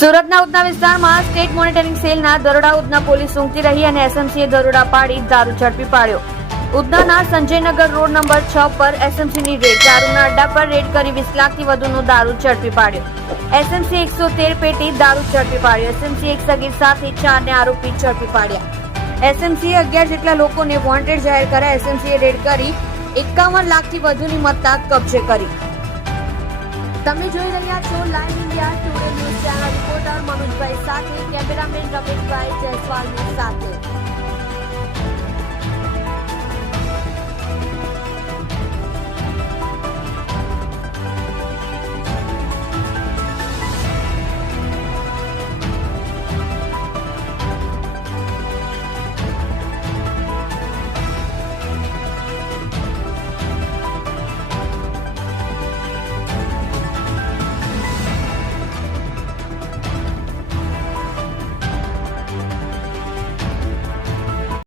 સુરતના ઉધના વિસ્તારમાં state monitoring સેલના દરોડા ઉધના પોલીસ ઊંઘતી રહી અને એસએમસીએ દરોડા પાડી દારૂ ઝડપી પાડ્યો. ઉધનાના સંજયનગર રોડ નંબર 6 પર એસએમસીની રેડ દારૂના અડ્ડા પર રેડ કરી 20 લાખથી વધુનો દારૂ ઝડપી પાડ્યો. એસએમસી 113 પેટી દારૂ ઝડપી પાડ્યો. એસએમસી એક સગીર સાથે 4 આરોપી ઝડપી પાડ્યા. એસએમસીએ 11 જેટલા લોકોને વોન્ટેડ જાહેર કર્યા. એસએમસીએ રેડ કરી 51 લાખથી વધુની મત્તા કબજે કરી. તમે જોઈ રહ્યા છો live India Today news channel. Reporter મનોજભાઈ સાથે કેમેરામેન રમેશભાઈ જયસ્વાલની સાથે.